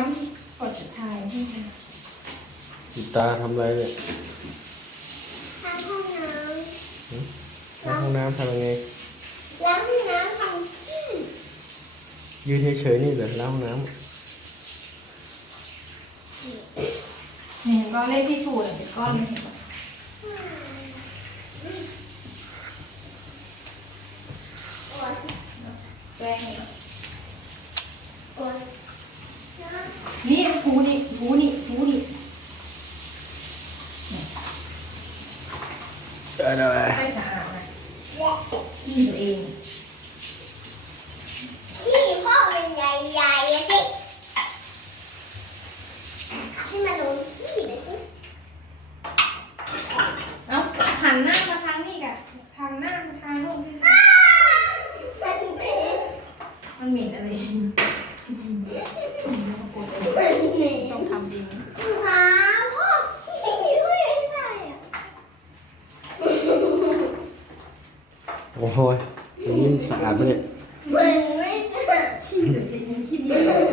ำกดสุดท้ายให้ค่ะจิตาทำอะไรเนี่ยทำห้องน้ล้างห้องน้ำทำยังไงำล้างห้องน้ำทำขี้ยืนเฉยๆนี่เหรอล้างห้องน้นี่เห็นก้อนเลขที่ถูกเป็นก้อนเลยเห็นปะแป้งนี่ โอ๊ย นี่ถูนี่ถูนี่ถูนี่ำได้ได้ให้สะอาดนะและขี้ตัวเองขี้พ่อเป็นใหญ่ๆอะสิให้มันโดนขี้ไปสิเอ้าหันหน้ามาทางนี่กะทางหน้ามาทางลูกนี่มันเหม็นมันเหม็นอะไร โอ้ยตรงนี้สะอาดไหมเนี่ย เบ่งไม่ได้ ขี้เหลือเทนี้